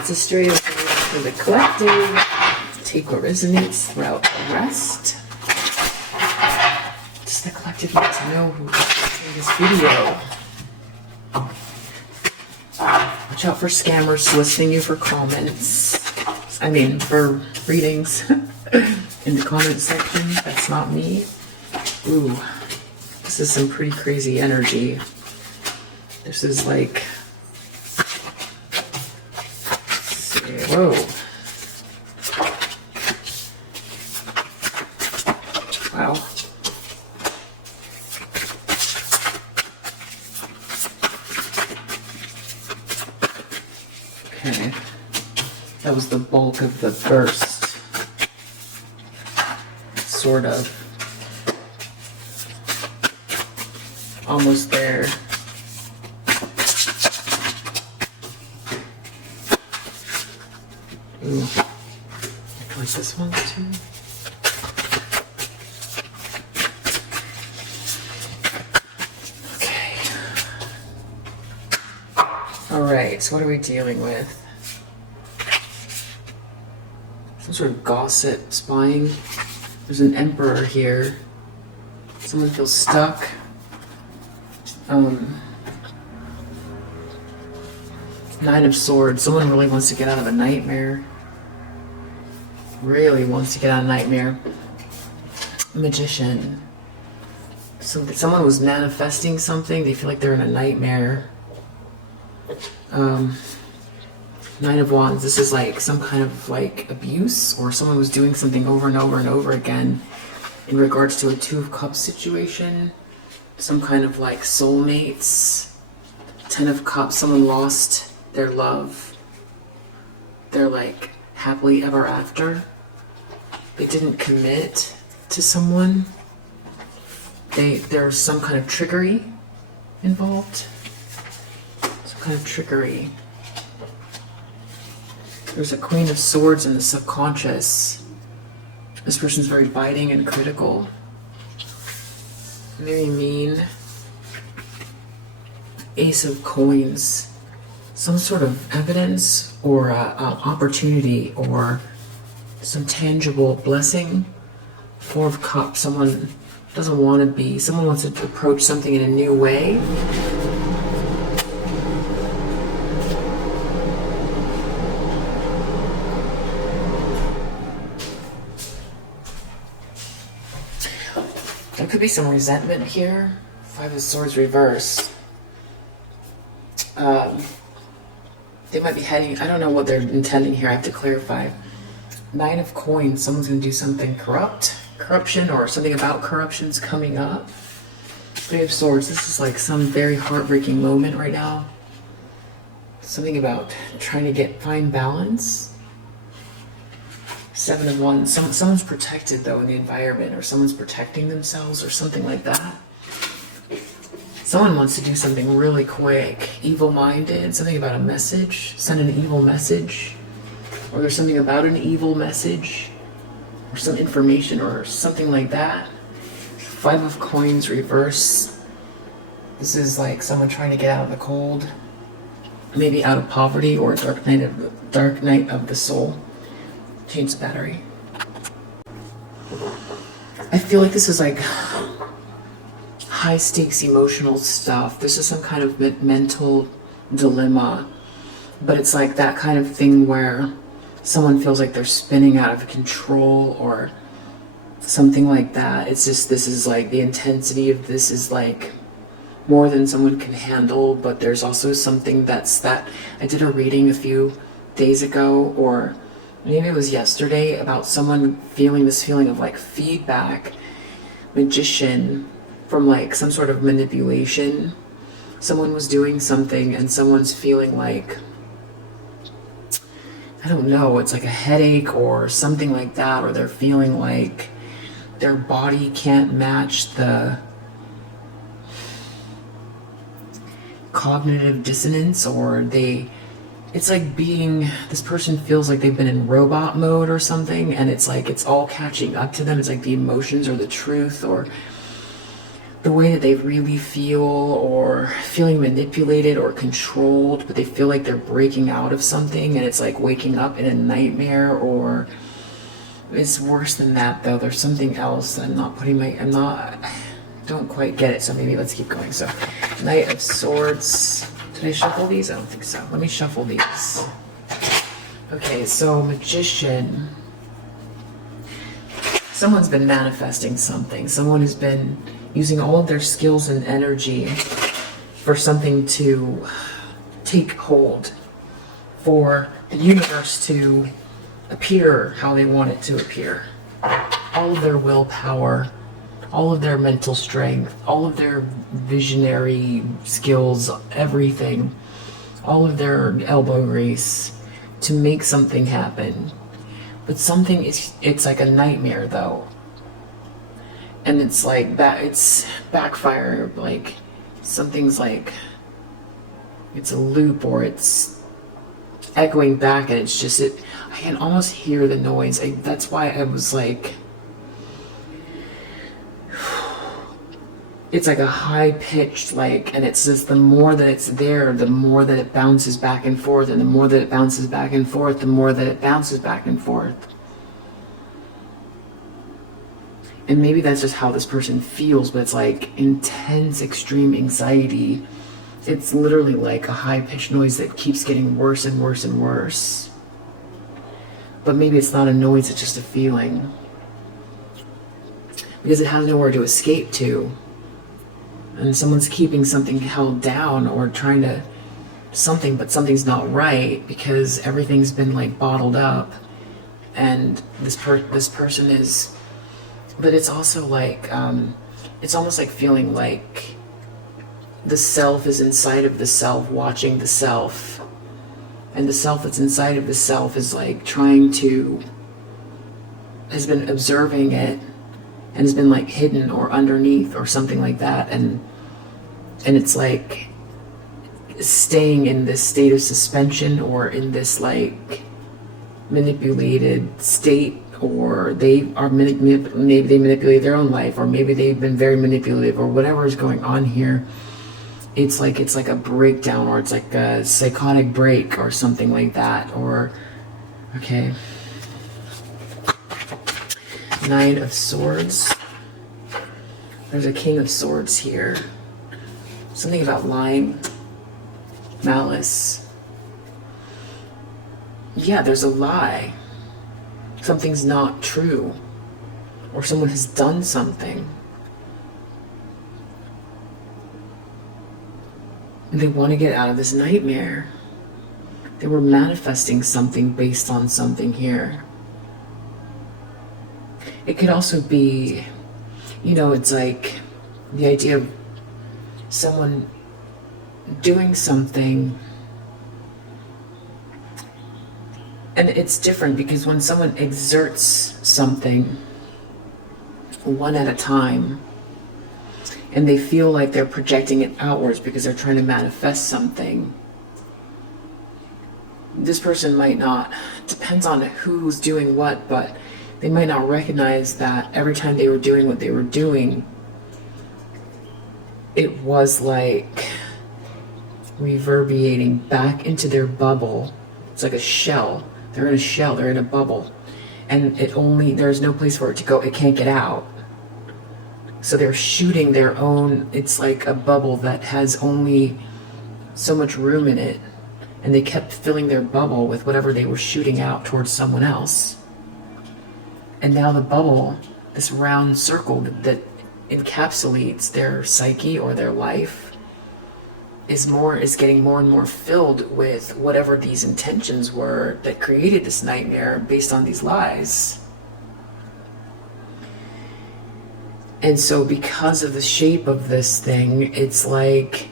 It's a stray of for the collective. Take what resonates throughout the rest. Does the collective need to know who's watching this video? Watch out for scammers soliciting you for comments. I mean, for readings in the comment section. That's not me. Ooh, this is some pretty crazy energy. This is like, whoa. Wow. Okay. That was the bulk of the burst. Sort of. Almost there. Ooh. I like this one too. Okay. Alright, so what are we dealing with? Some sort of gossip, spying. There's an emperor here. Someone feels stuck. Nine of Swords. Someone really wants to get out of a nightmare. Really wants to get out of a nightmare. Magician. Someone was manifesting something. They feel like they're in a nightmare. Nine of Wands. This is like some kind of like abuse, or someone was doing something over and over and over again in regards to a Two of Cups situation. Some kind of like soulmates. 10 of Cups. Someone lost their love. They're like happily ever after. They didn't commit to someone. There's some kind of trickery involved. Some kind of trickery. There's a Queen of Swords in the subconscious. This person's very biting and critical. Very mean. Ace of Coins. Some sort of evidence or opportunity or some tangible blessing. Four of Cups. Someone doesn't want to be. Someone wants to approach something in a new way. There could be some resentment here. Five of Swords reverse. They might be heading, I don't know what they're intending here, I have to clarify. Nine of Coins, someone's going to do something corruption, or something about corruption's coming up. Three of Swords, this is like some very heartbreaking moment right now. Something about trying to find balance. Seven of Wands, someone's protected though in the environment, or someone's protecting themselves or something like that. Someone wants to do something really quick, evil-minded, something about a message, send an evil message, or there's something about an evil message, or some information or something like that. Five of Coins reverse. This is like someone trying to get out of the cold, maybe out of poverty, or a dark night of the soul. Change the battery. I feel like this is like high stakes emotional stuff. This is some kind of mental dilemma, but it's like that kind of thing where someone feels like they're spinning out of control or something like that. It's just, this is like the intensity of this is like more than someone can handle, but there's also something that I did a reading a few days ago, or maybe it was yesterday, about someone feeling this feeling of like feedback, magician, from like some sort of manipulation. Someone was doing something and someone's feeling like, I don't know, it's like a headache or something like that, or they're feeling like their body can't match the cognitive dissonance, or it's like this person feels like they've been in robot mode or something, and it's like it's all catching up to them. It's like the emotions or the truth, or the way that they really feel, or feeling manipulated or controlled, but they feel like they're breaking out of something, and it's like waking up in a nightmare. Or it's worse than that, though. There's something else that don't quite get it, so maybe let's keep going. So Knight of Swords. Did I shuffle these? I don't think so. Let me shuffle these. Okay, so Magician. Someone's been manifesting something. Someone has been using all of their skills and energy for something to take hold, for the universe to appear how they want it to appear. All of their willpower, all of their mental strength, all of their visionary skills, everything, all of their elbow grease to make something happen. But something it's like a nightmare, though. And it's like that, it's backfire, like something's like, it's a loop, or it's echoing back, and it's just, I can almost hear the noise. That's why I was like, it's like a high pitched, like, and it's just the more that it's there, the more that it bounces back and forth, and the more that it bounces back and forth, the more that it bounces back and forth. And maybe that's just how this person feels, but it's like intense, extreme anxiety. It's literally like a high-pitched noise that keeps getting worse and worse and worse. But maybe it's not a noise, it's just a feeling. Because it has nowhere to escape to. And someone's keeping something held down, or trying to something, but something's not right, because everything's been like bottled up. And this person is... But it's also like, it's almost like feeling like the self is inside of the self, watching the self. And the self that's inside of the self is like has been observing it, and has been like hidden or underneath or something like that. And it's like staying in this state of suspension, or in this like manipulated state. Or they are maybe they manipulate their own life, or maybe they've been very manipulative, or whatever is going on here. It's like a breakdown, or it's like a psychotic break, or something like that. Or okay, Nine of Swords. There's a King of Swords here. Something about lying, malice. Yeah, there's a lie. Something's not true, or someone has done something. And they want to get out of this nightmare. They were manifesting something based on something here. It could also be, it's like the idea of someone doing something. And it's different, because when someone exerts something one at a time, and they feel like they're projecting it outwards because they're trying to manifest something, this person might not, depends on who's doing what, but they might not recognize that every time they were doing what they were doing, it was like reverberating back into their bubble. It's like a shell. They're in a shell, they're in a bubble, and there's no place for it to go, it can't get out. So they're shooting their own, it's like a bubble that has only so much room in it, and they kept filling their bubble with whatever they were shooting out towards someone else. And now the bubble, this round circle that encapsulates their psyche or their life, is getting more and more filled with whatever these intentions were that created this nightmare based on these lies. And so because of the shape of this thing, it's like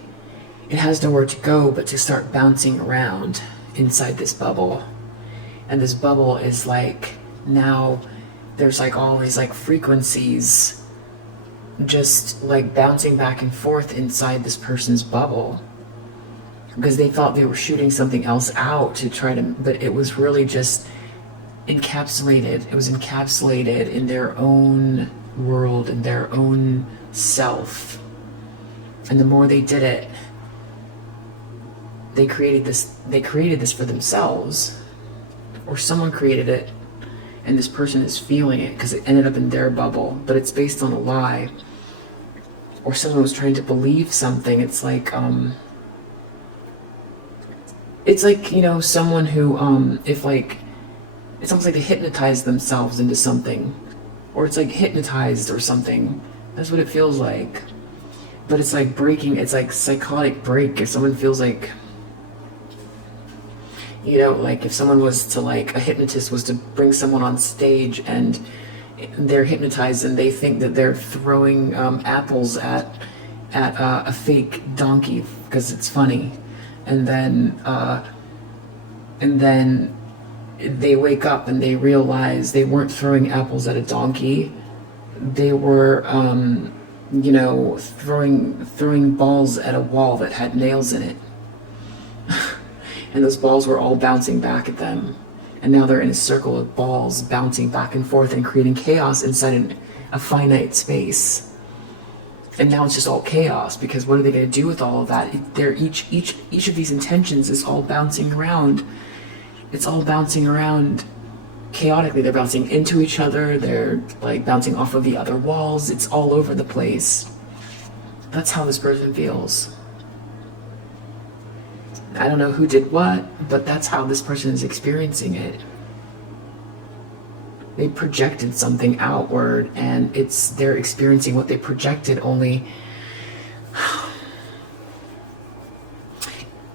it has nowhere to go but to start bouncing around inside this bubble. And this bubble is like, now there's like all these like frequencies just like bouncing back and forth inside this person's bubble, because they thought they were shooting something else out to try to, but it was really just encapsulated. It was encapsulated in their own world, in their own self. And the more they did it, they created this for themselves, or someone created it, and this person is feeling it because it ended up in their bubble, but it's based on a lie. Or someone was trying to believe something. It's like, you know, someone who, it's almost like they hypnotize themselves into something, or it's like hypnotized or something. That's what it feels like. But it's like breaking, it's like psychotic break. If someone feels like, you know, like if someone was to, like, a hypnotist was to bring someone on stage and they're hypnotized and they think that they're throwing apples at a fake donkey because it's funny, and then they wake up and they realize they weren't throwing apples at a donkey. They were, you know, throwing balls at a wall that had nails in it. And those balls were all bouncing back at them. And now they're in a circle of balls bouncing back and forth and creating chaos inside a finite space. And now it's just all chaos, because what are they going to do with all of that? They're each of these intentions is all bouncing around. It's all bouncing around chaotically. They're bouncing into each other. They're like bouncing off of the other walls. It's all over the place. That's how this person feels. I don't know who did what, but that's how this person is experiencing it. They projected something outward, and they're experiencing what they projected, only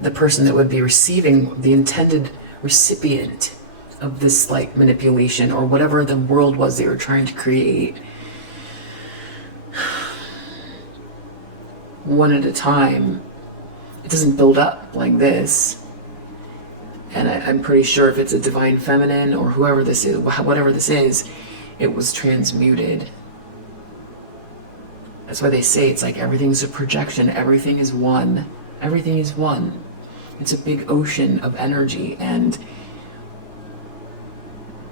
the person that would be receiving, the intended recipient of this, like, manipulation or whatever the world was they were trying to create, one at a time. It doesn't build up like this. And I'm pretty sure if it's a divine feminine or whoever this is, whatever this is, it was transmuted. That's why they say it's like everything's a projection. Everything is one. Everything is one. It's a big ocean of energy, and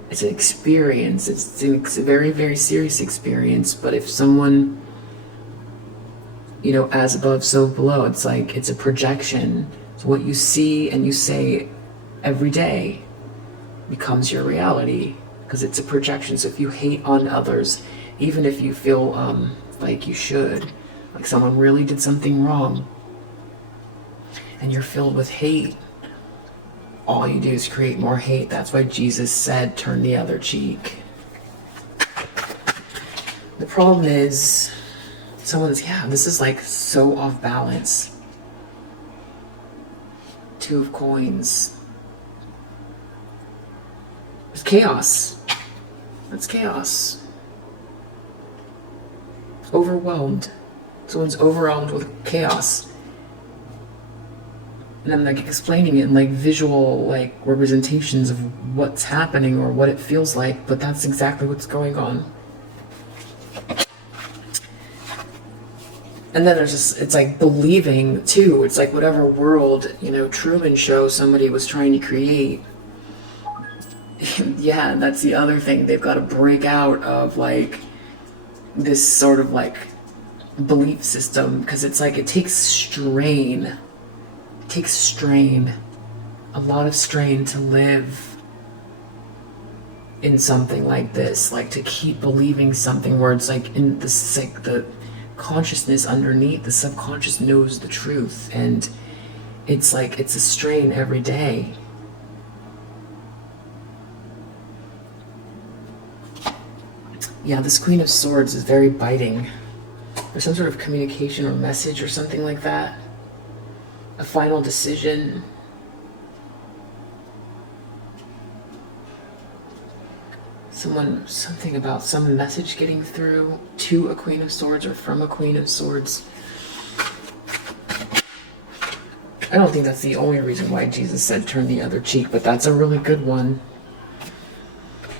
it's an experience. It's a very, very serious experience. But if someone, you know, as above, so below, it's like it's a projection. So what you see and you say every day becomes your reality, because it's a projection. So if you hate on others, even if you feel like you should, like someone really did something wrong, and you're filled with hate, all you do is create more hate. That's why Jesus said, turn the other cheek. The problem is, this is like so off balance. Two of coins. It's chaos. That's chaos. Overwhelmed. Someone's overwhelmed with chaos. And I'm like explaining it in like visual, like representations of what's happening or what it feels like, but that's exactly what's going on. And then it's like believing too. It's like whatever world, you know, Truman Show somebody was trying to create. Yeah, that's the other thing. They've got to break out of like this sort of like belief system, because it's like it takes strain. It takes strain. A lot of strain to live in something like this, like to keep believing something where it's like in this, like the consciousness underneath, the subconscious knows the truth, and it's like it's a strain every day. Yeah, this Queen of Swords is very biting. There's some sort of communication or message or something like that. A final decision. Something about some message getting through to a Queen of Swords or from a Queen of Swords. I don't think that's the only reason why Jesus said turn the other cheek, but that's a really good one.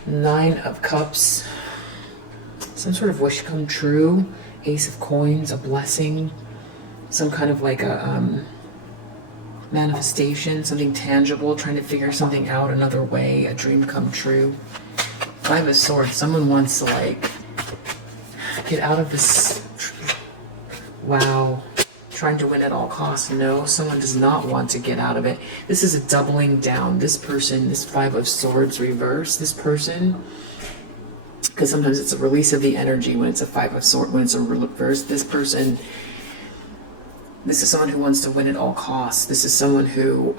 9 of Cups. Some sort of wish come true. Ace of Coins, a blessing. Some kind of like a manifestation, something tangible, trying to figure something out another way, a dream come true. 5 of Swords, someone wants to like get out of this Wow. Trying to win at all costs. No, someone does not want to get out of it. This is a doubling down. This person, this Five of Swords reverse, this person, because sometimes it's a release of the energy when it's a Five of Swords, when it's a reverse. This person, this is someone who wants to win at all costs. This is someone who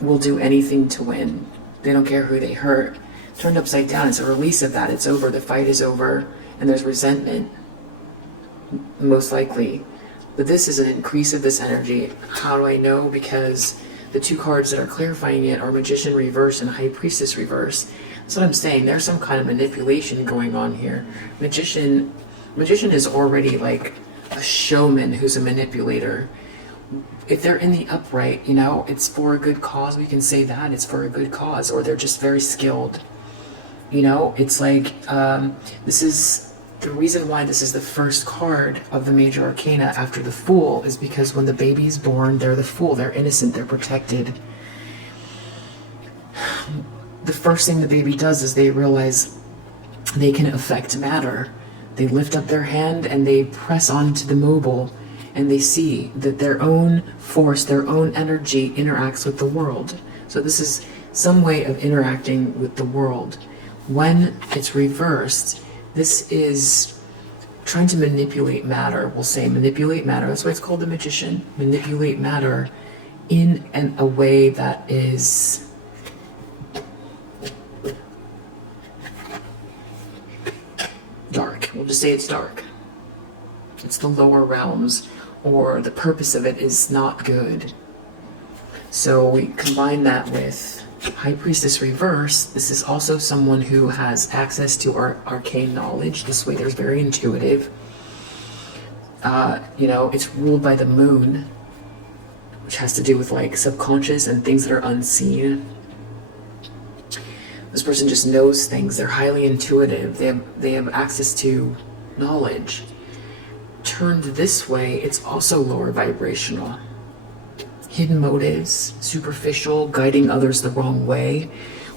will do anything to win. They don't care who they hurt. Turned upside down, it's a release of that. It's over. The fight is over, and there's resentment, most likely. But this is an increase of this energy. How do I know? Because the two cards that are clarifying it are Magician reverse and High Priestess reverse. That's what I'm saying. There's some kind of manipulation going on here. Magician is already like a showman who's a manipulator. If they're in the upright, you know, it's for a good cause. We can say that it's for a good cause, or they're just very skilled. You know, it's like, this is the reason why this is the first card of the major arcana after the Fool, is because when the baby's born, they're the Fool. They're innocent. They're protected. The first thing the baby does is they realize they can affect matter. They lift up their hand and they press onto the mobile, and they see that their own force, their own energy interacts with the world. So this is some way of interacting with the world. When it's reversed, this is trying to manipulate matter. We'll say manipulate matter. That's why it's called the Magician. Manipulate matter in a way that is dark. We'll just say it's dark. It's the lower realms, or the purpose of it is not good. So we combine that with High Priestess reverse. This is also someone who has access to our arcane knowledge. This way there's very intuitive. You know, it's ruled by the moon, which has to do with like subconscious and things that are unseen. This person just knows things. They're highly intuitive. They have access to knowledge. Turned this way, it's also lower vibrational. Hidden motives, superficial, guiding others the wrong way.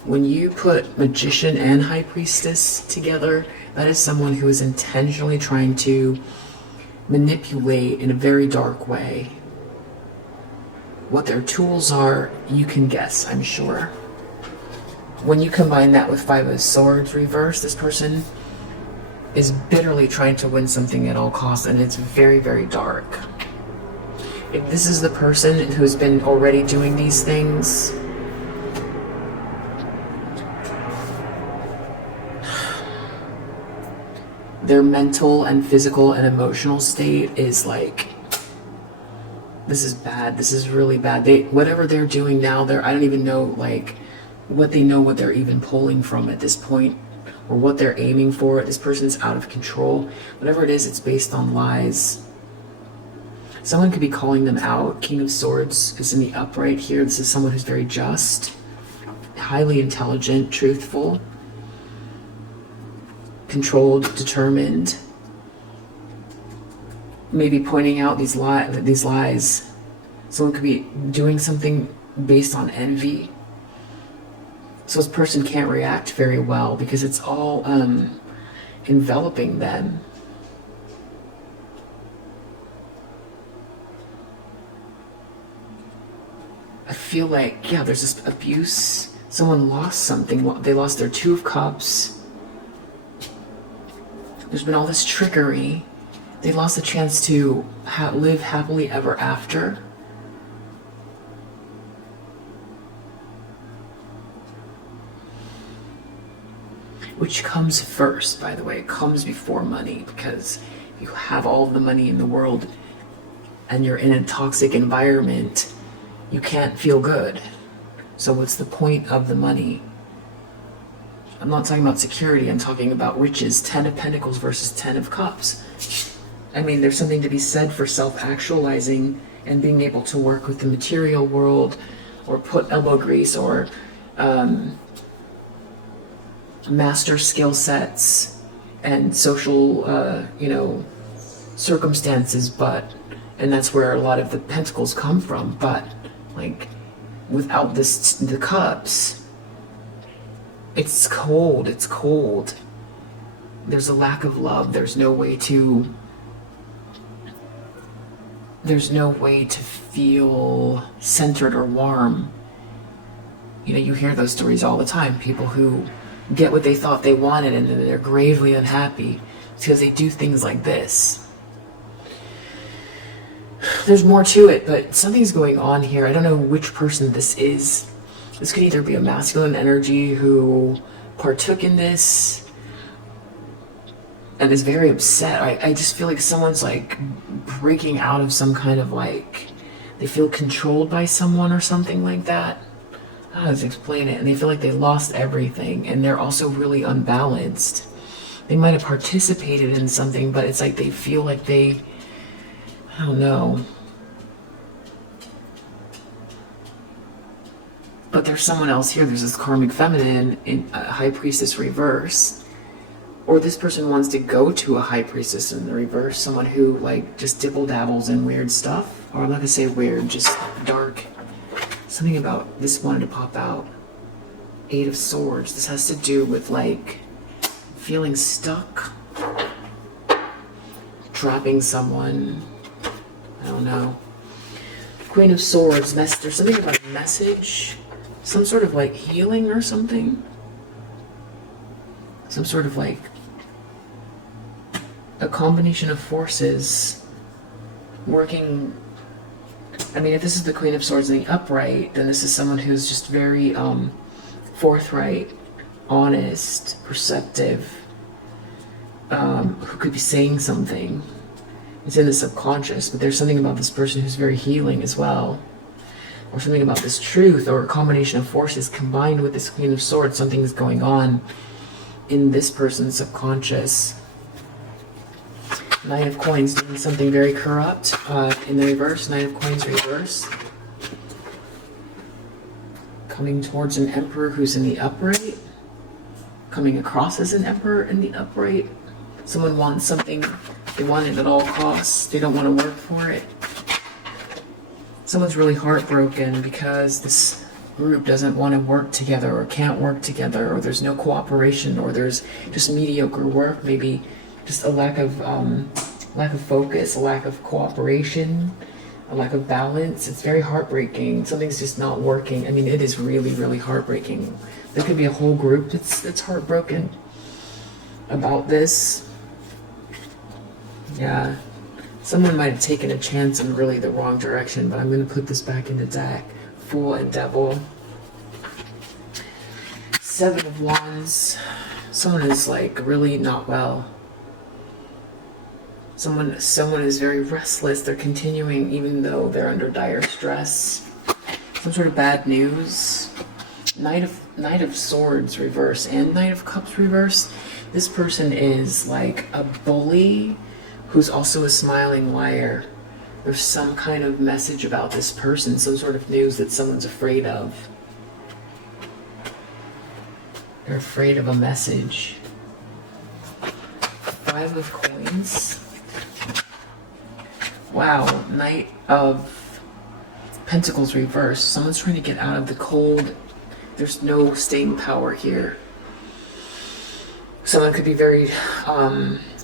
When you put Magician and High Priestess together, that is someone who is intentionally trying to manipulate in a very dark way. What their tools are, you can guess, I'm sure. When you combine that with Five of Swords reverse, this person is bitterly trying to win something at all costs, and it's very, very dark. If this is the person who's been already doing these things, their mental and physical and emotional state is like, this is bad. This is really bad. Whatever they're doing now, I don't even know like what they're even pulling from at this point, or what they're aiming for. This person's out of control. Whatever it is, it's based on lies. Someone could be calling them out. King of Swords is in the upright here. This is someone who's very just, highly intelligent, truthful, controlled, determined. Maybe pointing out these lies. Someone could be doing something based on envy. So this person can't react very well because it's all enveloping them. I feel like, yeah, there's this abuse. Someone lost something. They lost their Two of Cups. There's been all this trickery. They lost the chance to live happily ever after. Which comes first, by the way. It comes before money, because if you have all the money in the world and you're in a toxic environment, you can't feel good. So what's the point of the money? I'm not talking about security, I'm talking about riches. 10 of Pentacles versus 10 of Cups. I mean, there's something to be said for self-actualizing and being able to work with the material world, or put elbow grease, or master skill sets and social, circumstances, and that's where a lot of the pentacles come from. But like, without the cups, it's cold. There's a lack of love. There's no way to there's no way to feel centered or warm. You know, you hear those stories all the time. People who get what they thought they wanted and then they're gravely unhappy because they do things like this. There's more to it, but something's going on here. I don't know which person this is. This could either be a masculine energy who partook in this and is very upset. I just feel like someone's like breaking out of some kind of like, they feel controlled by someone or something like that. I don't know how to explain it. And they feel like they lost everything and they're also really unbalanced. They might have participated in something, but it's like they feel like they, I don't know. But there's someone else here. There's this karmic feminine in a high priestess reverse. Or this person wants to go to a high priestess in the reverse. Someone who like just dibble dabbles in weird stuff. Or I'm not gonna say weird, just dark. Something about this wanted to pop out. 8 of Swords. This has to do with like feeling stuck. Trapping someone. I don't know. Queen of Swords. There's something about a message. Some sort of like healing or something. Some sort of like a combination of forces working. I mean, if this is the Queen of Swords in the upright, then this is someone who's just very forthright, honest, perceptive, who could be saying something. It's in the subconscious, but there's something about this person who's very healing as well. Or something about this truth, or a combination of forces combined with this Queen of Swords. Something is going on in this person's subconscious. Nine of Coins doing something very corrupt in the reverse. Nine of Coins reverse. Coming towards an Emperor who's in the upright. Coming across as an Emperor in the upright. Someone wants something, they want it at all costs. They don't want to work for it. Someone's really heartbroken because this group doesn't want to work together or can't work together, or there's no cooperation, or there's just mediocre work, maybe just a lack of focus, a lack of cooperation, a lack of balance. It's very heartbreaking. Something's just not working. I mean, it is really, really heartbreaking. There could be a whole group that's heartbroken about this. Yeah. Someone might have taken a chance in really the wrong direction, but I'm going to put this back in the deck. Fool and Devil. 7 of Wands. Someone is like really not well. Someone is very restless. They're continuing even though they're under dire stress. Some sort of bad news. Knight of Swords reverse and Knight of Cups reverse. This person is like a bully who's also a smiling liar. There's some kind of message about this person, some sort of news that someone's afraid of. They're afraid of a message. 5 of Coins. Wow, Knight of Pentacles reverse. Someone's trying to get out of the cold. There's no staying power here. Someone could be very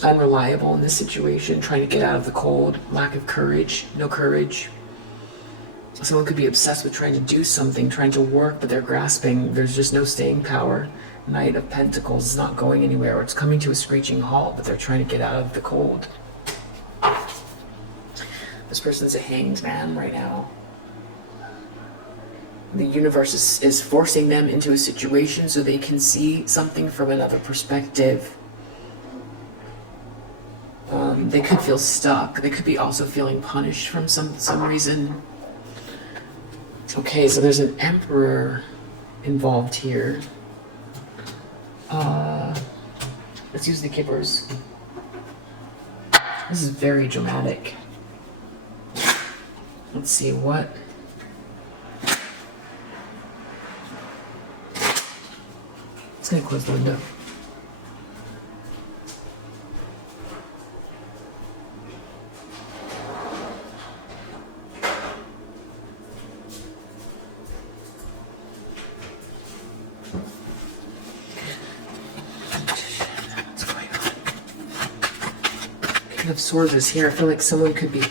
unreliable in this situation, trying to get out of the cold, lack of courage, no courage. Someone could be obsessed with trying to do something, trying to work, but they're grasping. There's just no staying power. Knight of Pentacles is not going anywhere, or it's coming to a screeching halt, but they're trying to get out of the cold. This person's a hanged man right now. The universe is forcing them into a situation so they can see something from another perspective. They could feel stuck. They could be also feeling punished from some reason. Okay, so there's an Emperor involved here. Let's use the Kippers. This is very dramatic. Let's see what... It's going to close the window. What's going on? King of Swords is here. I feel like someone could be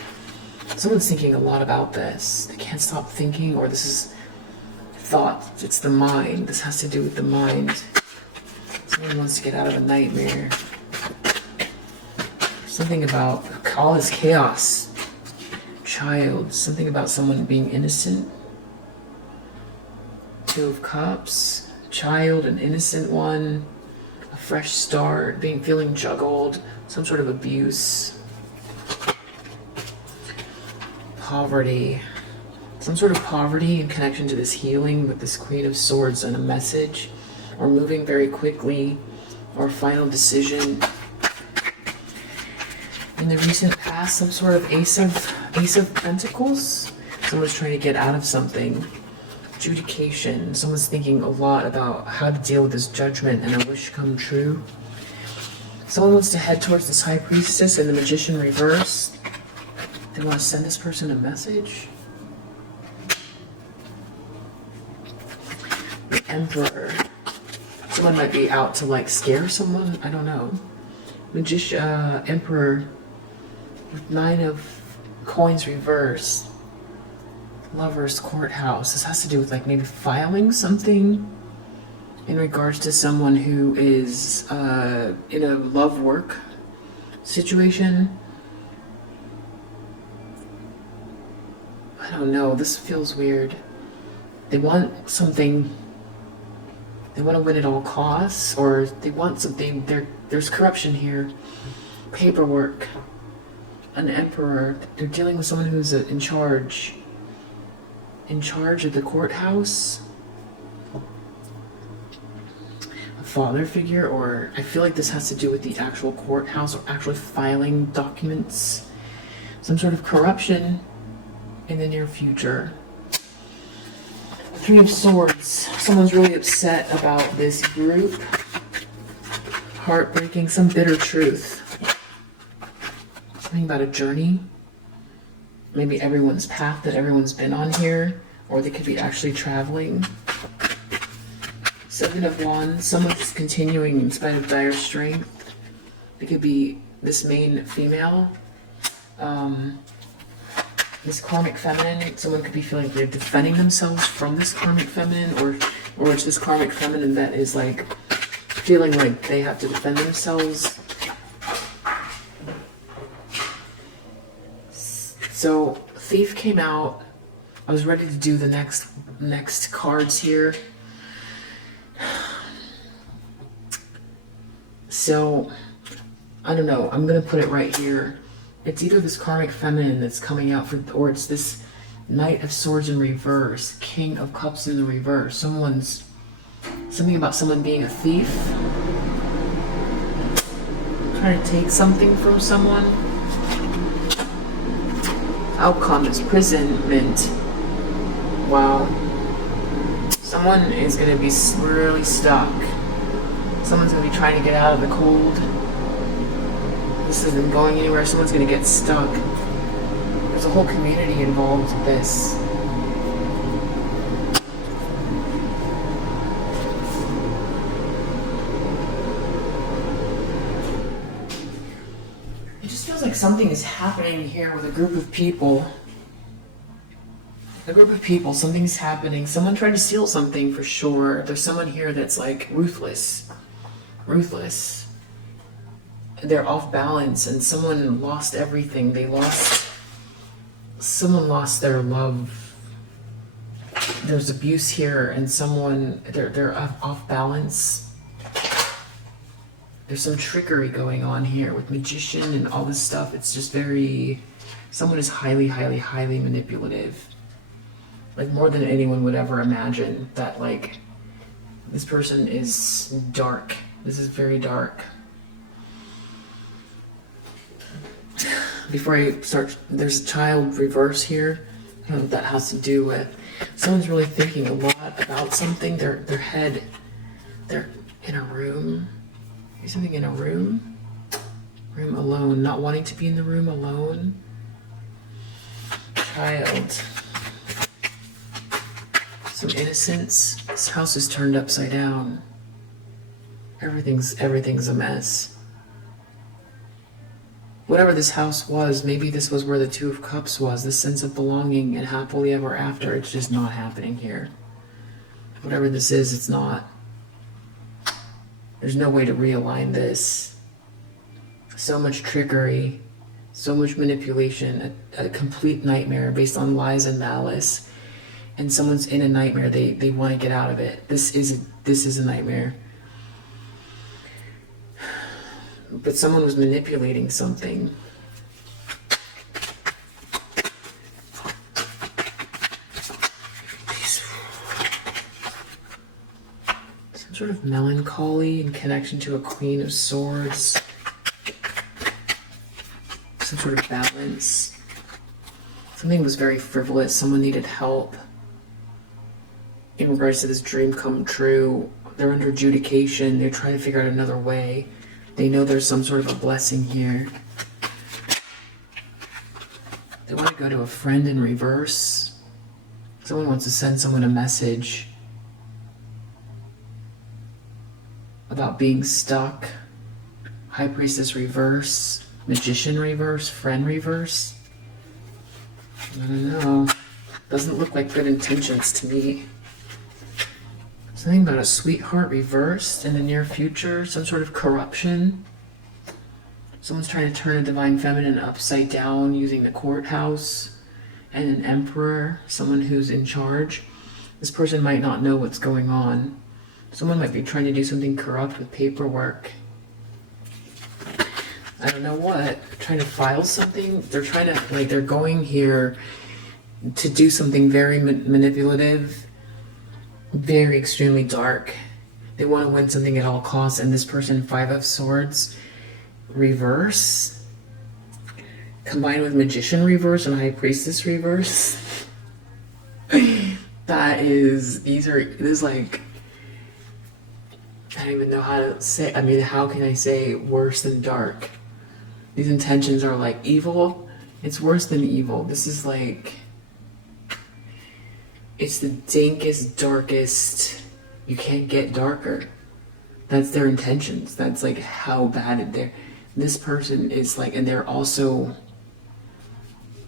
Someone's thinking a lot about this. They can't stop thinking, or this is thought. It's the mind. This has to do with the mind. Someone wants to get out of a nightmare. Something about all this chaos. Child. Something about someone being innocent. Two of Cups. Child, an innocent one. A fresh start. Feeling juggled. Some sort of abuse. Poverty. Some sort of poverty in connection to this healing with this Queen of Swords and a message, or moving very quickly, or final decision. In the recent past, some sort of Ace of Pentacles. Someone's trying to get out of something. Adjudication. Someone's thinking a lot about how to deal with this judgment and a wish come true. Someone wants to head towards this High Priestess and the Magician reverse. They want to send this person a message. The Emperor. Someone might be out to like scare someone. I don't know. Magician, Emperor with 9 of Coins reversed. Lover's Courthouse. This has to do with like maybe filing something in regards to someone who is in a love work situation. I don't know. This feels weird. They want something. They want to win at all costs, or they want something. There's corruption here. Paperwork. An emperor. They're dealing with someone who's in charge. In charge of the courthouse. A father figure, or I feel like this has to do with the actual courthouse, or actually filing documents. Some sort of corruption in the near future. 3 of Swords. Someone's really upset about this group. Heartbreaking, some bitter truth. Something about a journey. Maybe everyone's path that everyone's been on here, or they could be actually traveling. 7 of Wands. Someone's continuing in spite of dire strength. It could be this main female. This karmic feminine, someone could be feeling they're defending themselves from this karmic feminine, or it's this karmic feminine that is like feeling like they have to defend themselves. So Thief came out. I was ready to do the next cards here. So I don't know. I'm gonna put it right here. It's either this karmic feminine that's coming out for, or it's this Knight of Swords in reverse, King of Cups in the reverse. Something about someone being a thief. Trying to take something from someone. Outcome is imprisonment. Wow. Someone is going to be really stuck. Someone's going to be trying to get out of the cold. This isn't going anywhere. Someone's going to get stuck. There's a whole community involved with this. It just feels like something is happening here with a group of people. Something's happening. Someone tried to steal something for sure. There's someone here that's like ruthless. They're off balance, and someone lost everything. Someone lost their love. There's abuse here, and they're off balance. There's some trickery going on here with Magician and all this stuff. It's just someone is highly manipulative. Like more than anyone would ever imagine. That like, this person is dark. This is very dark. Before I start, there's a child reverse here. I don't know what that has to do with. Someone's really thinking a lot about something. They're in a room. There's something in a room. Room alone. Not wanting to be in the room alone. Child. Some innocence. This house is turned upside down. Everything's a mess. Whatever this house was, maybe this was where the Two of Cups was, this sense of belonging and happily ever after. It's just not happening here. Whatever this is, it's not. There's no way to realign this. So much trickery, so much manipulation, a complete nightmare based on lies and malice. And someone's in a nightmare, they want to get out of it. This is a nightmare. But someone was manipulating something. Some sort of melancholy in connection to a Queen of Swords. Some sort of balance. Something was very frivolous. Someone needed help in regards to this dream come true. They're under adjudication. They're trying to figure out another way. They know there's some sort of a blessing here. They want to go to a friend in reverse. Someone wants to send someone a message about being stuck. High Priestess reverse. Magician reverse. Friend reverse. I don't know. Doesn't look like good intentions to me. Something about a sweetheart reversed in the near future. Some sort of corruption. Someone's trying to turn a divine feminine upside down using the courthouse and an emperor. Someone who's in charge. This person might not know what's going on. Someone might be trying to do something corrupt with paperwork. I don't know what. Trying to file something. They're trying to, like, they're going here to do something very manipulative, very extremely dark. They want to win something at all costs, and this person, Five of Swords reverse, combined with Magician reverse and High Priestess reverse. This is like, I don't even know how to say, I mean, how can I say worse than dark? These intentions are like evil. It's worse than evil. This is like, it's the dankest, darkest. You can't get darker. That's their intentions. That's like how bad they're. This person is like, and they're also,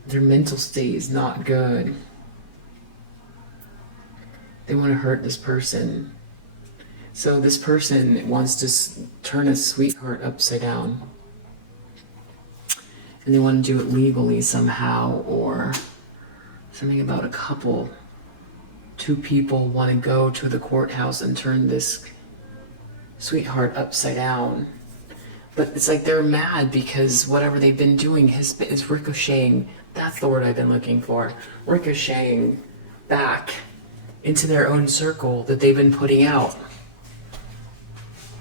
their mental state is not good. They want to hurt this person. So this person wants to turn a sweetheart upside down. And they want to do it legally somehow, or something about a couple. Two people want to go to the courthouse and turn this sweetheart upside down. But it's like they're mad because whatever they've been doing is ricocheting. That's the word I've been looking for. Ricocheting back into their own circle that they've been putting out.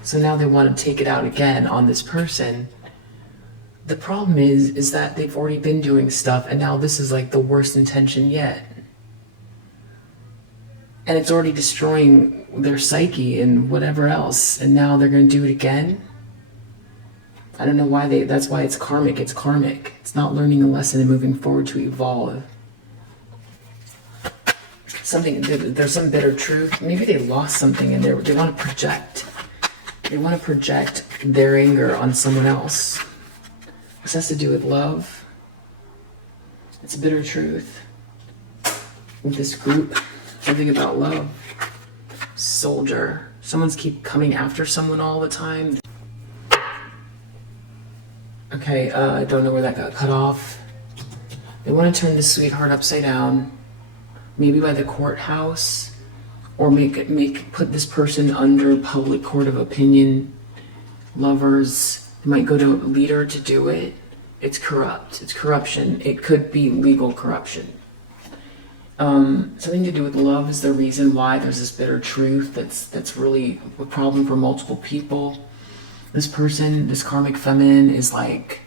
So now they want to take it out again on this person. The problem is that they've already been doing stuff, and now this is like the worst intention yet. And it's already destroying their psyche and whatever else, and now they're going to do it again. I don't know why that's why it's karmic. It's karmic. It's not learning a lesson and moving forward to evolve. There's some bitter truth. Maybe they lost something and they want to project. They want to project their anger on someone else. This has to do with love. It's a bitter truth. With this group, something about love. Soldier. Someone's keep coming after someone all the time. Okay, I don't know where that got cut off. They want to turn this sweetheart upside down. Maybe by the courthouse. Or put this person under public court of opinion. Lovers. They might go to a leader to do it. It's corrupt. It's corruption. It could be legal corruption. Something to do with love is the reason why there's this bitter truth that's really a problem for multiple people. This person, this karmic feminine, is like,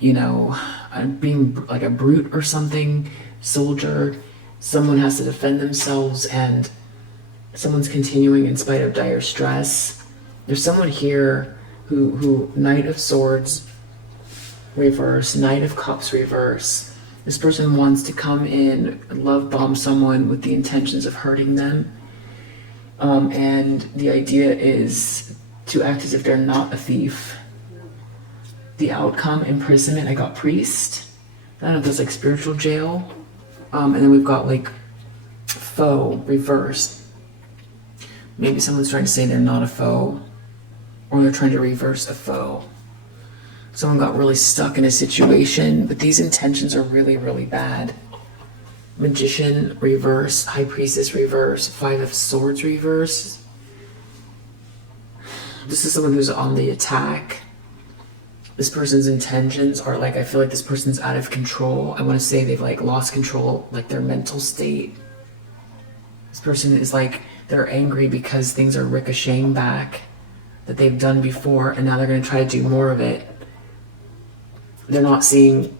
being like a brute or something. Soldier. Someone has to defend themselves, and someone's continuing in spite of dire stress. There's someone here who Knight of Swords reverse, Knight of Cups reverse. This person wants to come in and love bomb someone with the intentions of hurting them. And the idea is to act as if they're not a thief. the outcome, imprisonment. I got priest. I don't know if that's like spiritual jail. And then we've got like foe, reversed. Maybe someone's trying to say they're not a foe, or they're trying to reverse a foe. Someone got really stuck in a situation, but these intentions are really, really bad. Magician, reverse. High priestess, reverse. Five of swords, reverse. This is someone who's on the attack. This person's intentions are like, I feel like this person's out of control. I want to say they've like lost control, like their mental state. This person is like, they're angry because things are ricocheting back that they've done before, and now they're going to try to do more of it. They're not seeing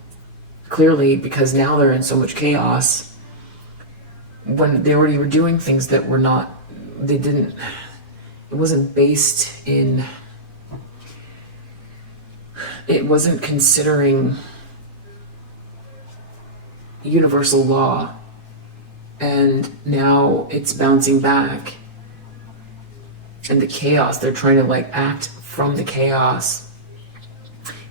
clearly because now they're in so much chaos. When they already were doing things that were not, it wasn't based in, it wasn't considering universal law, and now it's bouncing back. And the chaos, they're trying to like act from the chaos.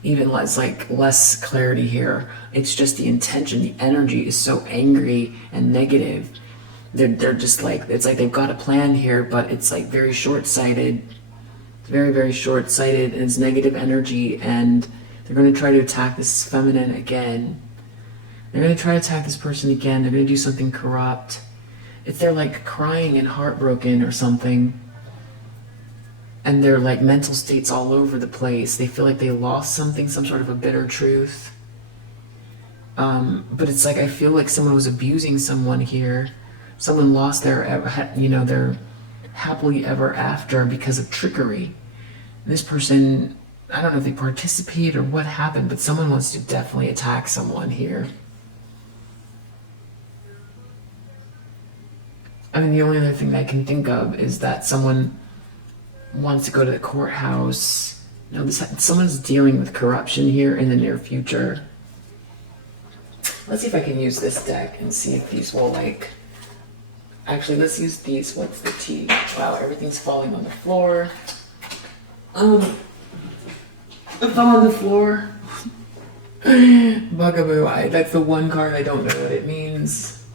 Even less clarity here. It's just the intention, the energy is so angry and negative. They're just like, it's like they've got a plan here, but it's like very short-sighted. It's very, very short-sighted, and it's negative energy, and they're going to try to attack this feminine again. They're going to try to attack this person again. They're going to do something corrupt. If they're like crying and heartbroken or something, and their like mental states all over the place, they feel like they lost something, some sort of a bitter truth. But it's like, I feel like someone was abusing someone here. Someone lost their happily ever after because of trickery. This person, I don't know if they participate or what happened, but someone wants to definitely attack someone here. I mean, the only other thing I can think of is that someone wants to go to the courthouse. No, someone's dealing with corruption here in the near future. Let's see if I can use this deck and see if these will like... Actually, let's use these. What's the tea? Wow, everything's falling on the floor. It fell on the floor. Bugaboo. That's the one card I don't know what it means.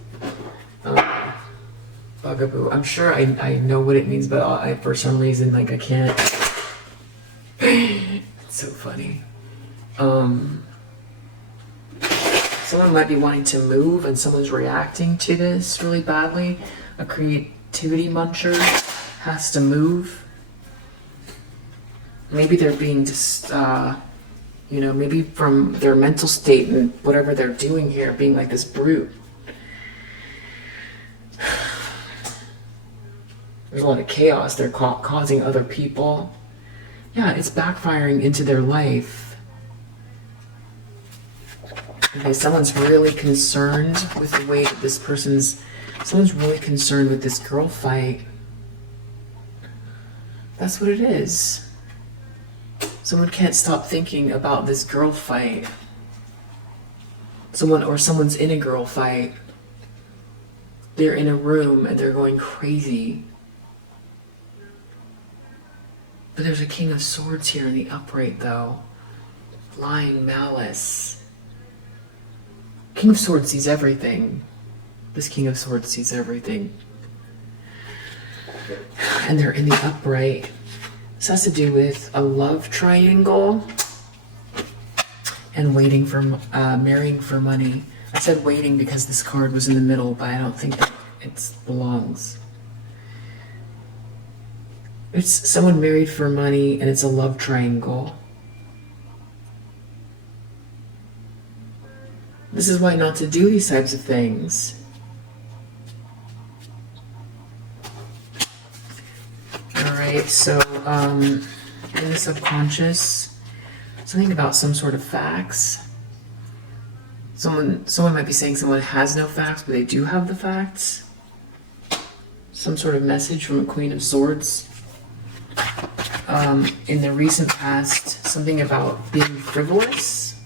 Bugaboo. I'm sure I know what it means, but for some reason, like, I can't. It's so funny. Someone might be wanting to move, and someone's reacting to this really badly. A creativity muncher has to move. Maybe they're being just, maybe from their mental state and whatever they're doing here, being like this brute. There's a lot of chaos. They're causing other people. Yeah, it's backfiring into their life. Okay, someone's really concerned with the way that this someone's really concerned with this girl fight. That's what it is. Someone can't stop thinking about this girl fight. Someone's in a girl fight. They're in a room and they're going crazy. But there's a King of Swords here in the upright, though. Lying malice. King of Swords sees everything. This King of Swords sees everything. And they're in the upright. This has to do with a love triangle and waiting for marrying for money. I said waiting because this card was in the middle, but I don't think it belongs. It's someone married for money, and it's a love triangle. This is why not to do these types of things. Alright, so in the subconscious, something about some sort of facts. Someone might be saying someone has no facts, but they do have the facts. Some sort of message from a Queen of Swords. In the recent past, something about being frivolous.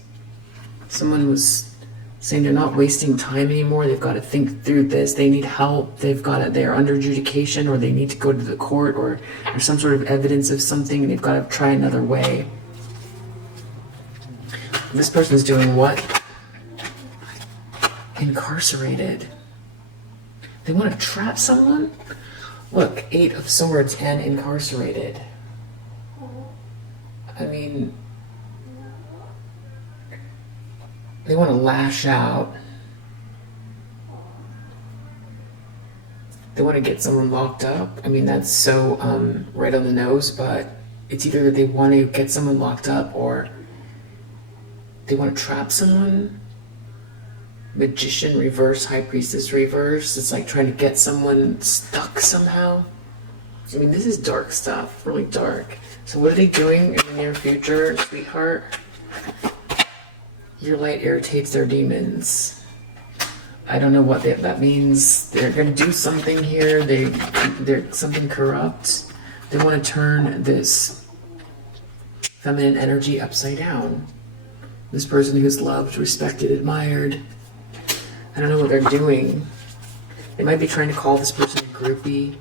Someone was saying they're not wasting time anymore. They've got to think through this. They need help. They're under adjudication, or they need to go to the court, or there's some sort of evidence of something, and they've got to try another way. This person's doing what? Incarcerated. They want to trap someone? Look, 8 of Swords and incarcerated. I mean, they want to lash out. They want to get someone locked up. I mean, that's so right on the nose, but it's either that they want to get someone locked up or they want to trap someone. Magician reverse, High Priestess reverse. It's like trying to get someone stuck somehow. I mean, this is dark stuff, really dark. So what are they doing in the near future, sweetheart? Your light irritates their demons. I don't know what that means. They're going to do something here. They're something corrupt. They want to turn this feminine energy upside down. This person who's loved, respected, admired. I don't know what they're doing. They might be trying to call this person a groupie.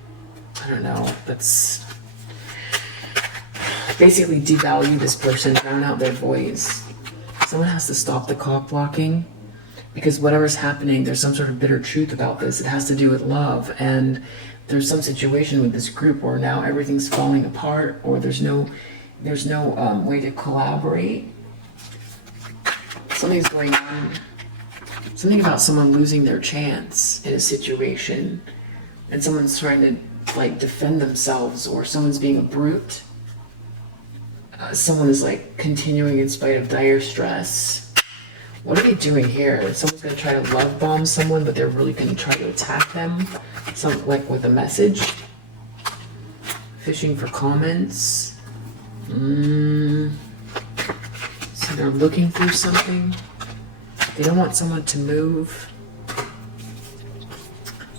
I don't know. That's basically devalue this person, drown out their voice. Someone has to stop the cock blocking. Because whatever's happening, there's some sort of bitter truth about this. It has to do with love, and there's some situation with this group where now everything's falling apart, or there's no way to collaborate. Something's going on. Something about someone losing their chance in a situation, and someone's trying to like defend themselves, or someone's being a brute. Someone is like continuing in spite of dire stress. What are they doing here? Someone's going to try to love bomb someone, but they're really going to try to attack them. Some like with a message. Fishing for comments. So they're looking through something. They don't want someone to move.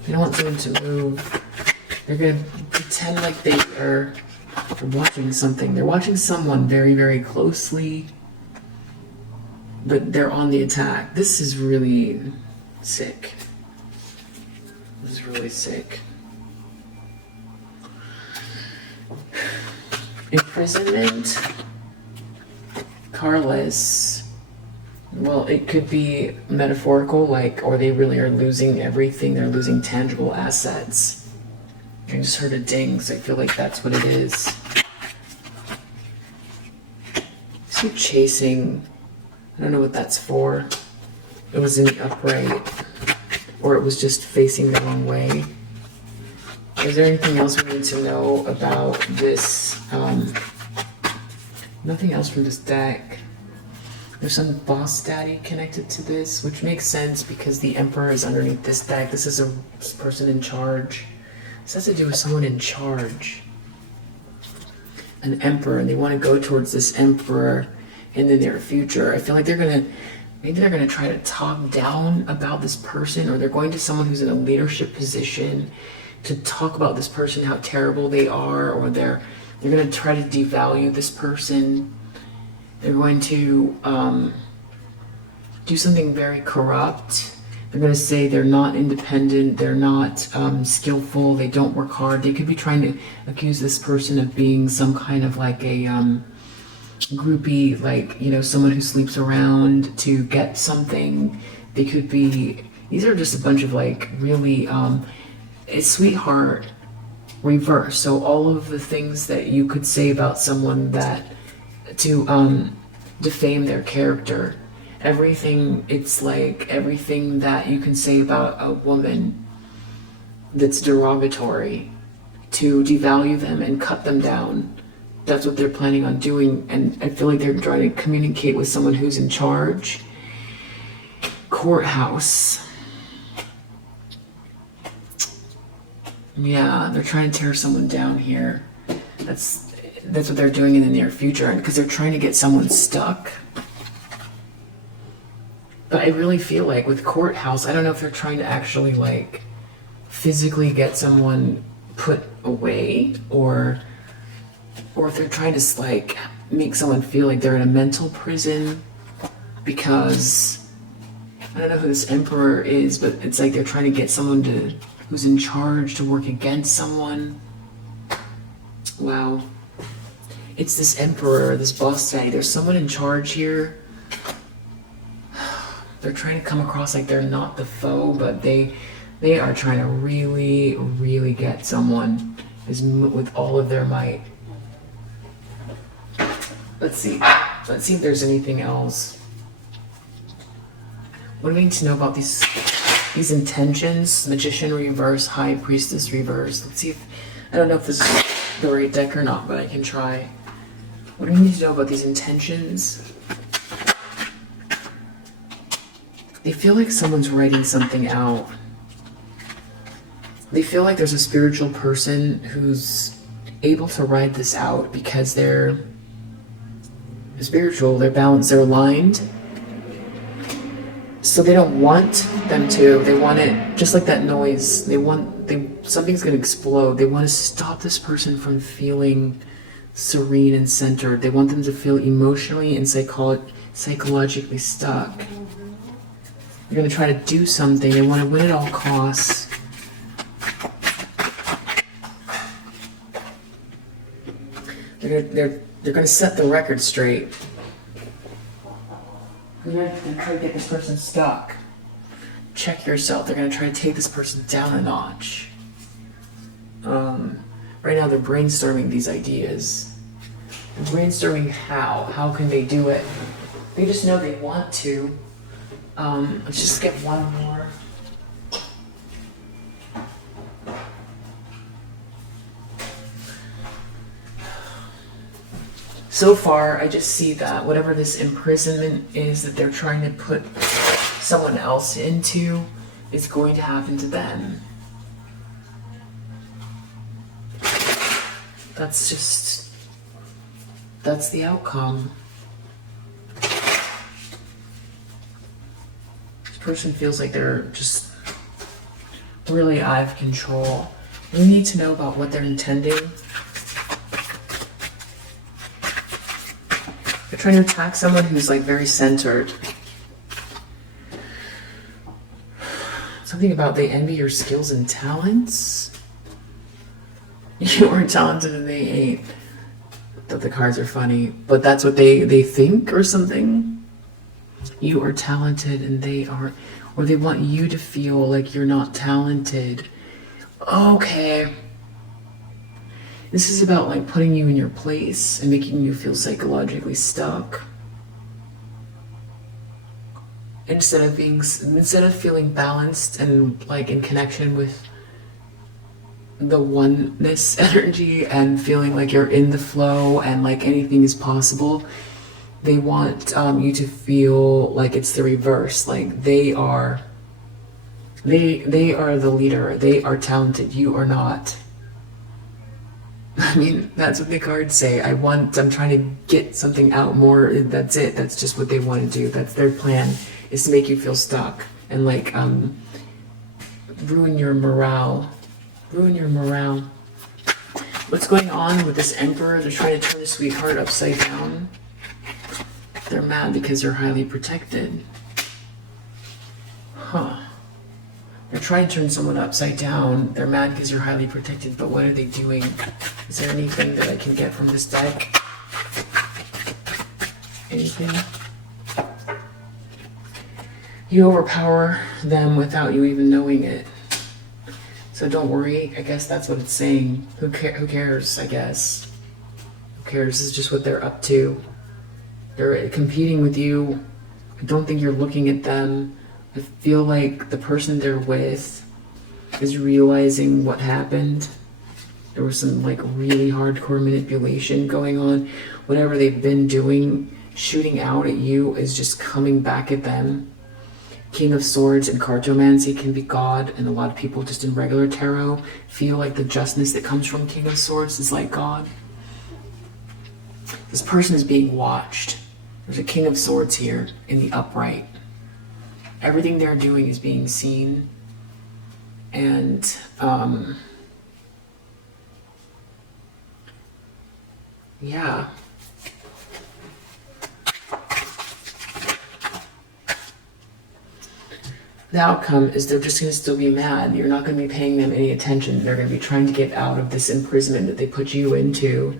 They don't want someone to move. They're going to pretend like they're watching something. They're watching someone very, very closely. But they're on the attack. This is really sick. This is really sick. Imprisonment. Carless. Well, it could be metaphorical, like, or they really are losing everything. They're losing tangible assets. I just heard a ding, so I feel like that's what it is. So chasing. I don't know what that's for. It was in the upright, or it was just facing the wrong way. Is there anything else we need to know about this? Nothing else from this deck. There's some boss daddy connected to this, which makes sense because the Emperor is underneath this deck. This is a person in charge. This has to do with someone in charge. An Emperor, and they want to go towards this Emperor in the near future. I feel like maybe they're gonna try to talk down about this person, or they're going to someone who's in a leadership position to talk about this person, how terrible they are, or they're gonna try to devalue this person. They're going to do something very corrupt. They're going to say they're not independent, they're not skillful, they don't work hard. They could be trying to accuse this person of being some kind of like a groupie, like, you know, someone who sleeps around to get something. They could be, these are just a bunch of like really, it's sweetheart reverse. So all of the things that you could say about someone that to defame their character, everything, it's like everything that you can say about a woman that's derogatory, to devalue them and cut them down. That's what they're planning on doing, and I feel like they're trying to communicate with someone who's in charge. Courthouse. Yeah, they're trying to tear someone down here. That's what they're doing in the near future, because they're trying to get someone stuck. But I really feel like with courthouse, I don't know if they're trying to actually like physically get someone put away, or if they're trying to like make someone feel like they're in a mental prison, because I don't know who this Emperor is, but it's like they're trying to get someone who's in charge to work against someone. Wow. It's this Emperor, this boss daddy. There's someone in charge here. They're trying to come across like they're not the foe, but they are trying to really, really get someone with all of their might. Let's see if there's anything else. What do we need to know about these intentions? Magician reverse, High Priestess reverse. Let's see if, I don't know if this is the right deck or not, but I can try. What do we need to know about these intentions? They feel like someone's writing something out. They feel like there's a spiritual person who's able to write this out because they're spiritual, they're balanced, they're aligned. So they don't want them to. They want it just like that noise. Something's going to explode. They want to stop this person from feeling serene and centered. They want them to feel emotionally and psychologically stuck. They're going to try to do something. They want to win at all costs. They're going to set the record straight. They're going to try to get this person stuck. Check yourself. They're going to try to take this person down a notch. Right now they're brainstorming these ideas. They're brainstorming how. How can they do it? They just know they want to. Let's just get one more. So far, I just see that whatever this imprisonment is that they're trying to put someone else into is going to happen to them. That's the outcome. This person feels like they're just really out of control. We need to know about what they're intending. They're trying to attack someone who's like very centered. Something about they envy your skills and talents. You are talented and they ain't. That the cards are funny, but that's what they think or something. You are talented and they are, or they want you to feel like you're not talented. Okay. This is about like putting you in your place and making you feel psychologically stuck. Instead of feeling balanced and like in connection with the oneness energy and feeling like you're in the flow and like anything is possible, they want you to feel like it's the reverse. Like they are the leader. They are talented. You are not. I mean, that's what the cards say. I'm trying to get something out more. That's it. That's just what they want to do. That's their plan, is to make you feel stuck and like ruin your morale. What's going on with this emperor? They're trying to turn the sweetheart upside down. They're mad because they're highly protected. Huh. They're trying to turn someone upside down. They're mad because you're highly protected, but what are they doing? Is there anything that I can get from this deck? Anything? You overpower them without you even knowing it. So don't worry. I guess that's what it's saying. Who cares, I guess? Who cares? This is just what they're up to. They're competing with you. I don't think you're looking at them. I feel like the person they're with is realizing what happened. There was some like really hardcore manipulation going on. Whatever they've been doing, shooting out at you, is just coming back at them. King of Swords and cartomancy can be God, and a lot of people just in regular tarot feel like the justness that comes from King of Swords is like God. This person is being watched. There's a King of Swords here in the upright. Everything they're doing is being seen, and yeah. The outcome is they're just going to still be mad. You're not going to be paying them any attention. They're going to be trying to get out of this imprisonment that they put you into.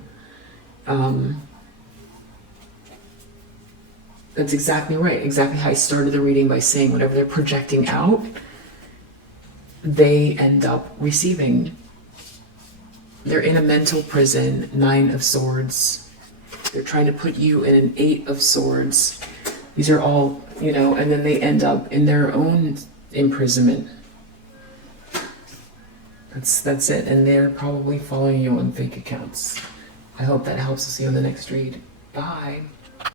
That's exactly right. Exactly how I started the reading, by saying whatever they're projecting out, they end up receiving. They're in a mental prison, 9 of Swords. They're trying to put you in an 8 of Swords. These are all, and then they end up in their own imprisonment. That's it. And they're probably following you on fake accounts. I hope that helps. I'll see you on the next read. Bye.